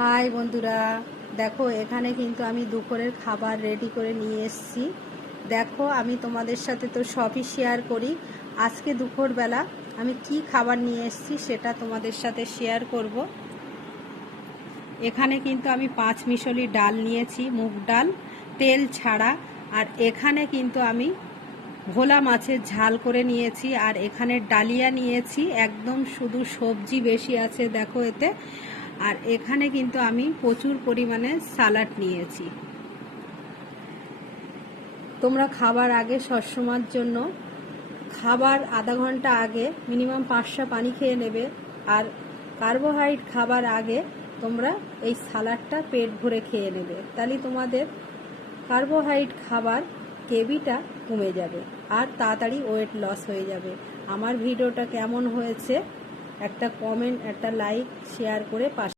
High বন্ধুরা, দেখো এখানে কিন্তু আমি দুপুরের খাবার রেডি করে নিয়ে এসেছি। দেখো আমি তোমাদের সাথে তো সবই শেয়ার করি। আজকে দুপুরবেলা আমি কি খাবার নিয়ে এসেছি সেটা তোমাদের সাথে শেয়ার করব। এখানে কিন্তু আমি 5 মিশালি ডাল নিয়েছি, মুগ ডাল, তেল ছাড়া। আর এখানে কিন্তু আমি ভোলা মাছের ঝাল করে নিয়েছি। আর এখানে ডালিয়া নিয়েছি, একদম শুধু সবজি বেশি আছে দেখো এতে। আর এখানে কিন্তু আমি প্রচুর পরিমাণে সালাড নিয়েছি। তোমরা খাবার আগে সবসময়ের জন্য খাবার আধা ঘন্টা আগে মিনিমাম 5টা পানি খেয়ে নেবে। আর কার্বোহাইড্রেট খাবার আগে তোমরা এই সালাডটা পেট ভরে খেয়ে নেবে, তাহলে তোমাদের কার্বোহাইড্রেট খাবার কেবিটা কমে যাবে আর তাড়াতাড়ি ওয়েট লস হয়ে যাবে। আমার ভিডিওটা কেমন হয়েছে একটা কমেন্ট, একটা লাইক, শেয়ার করে পাশে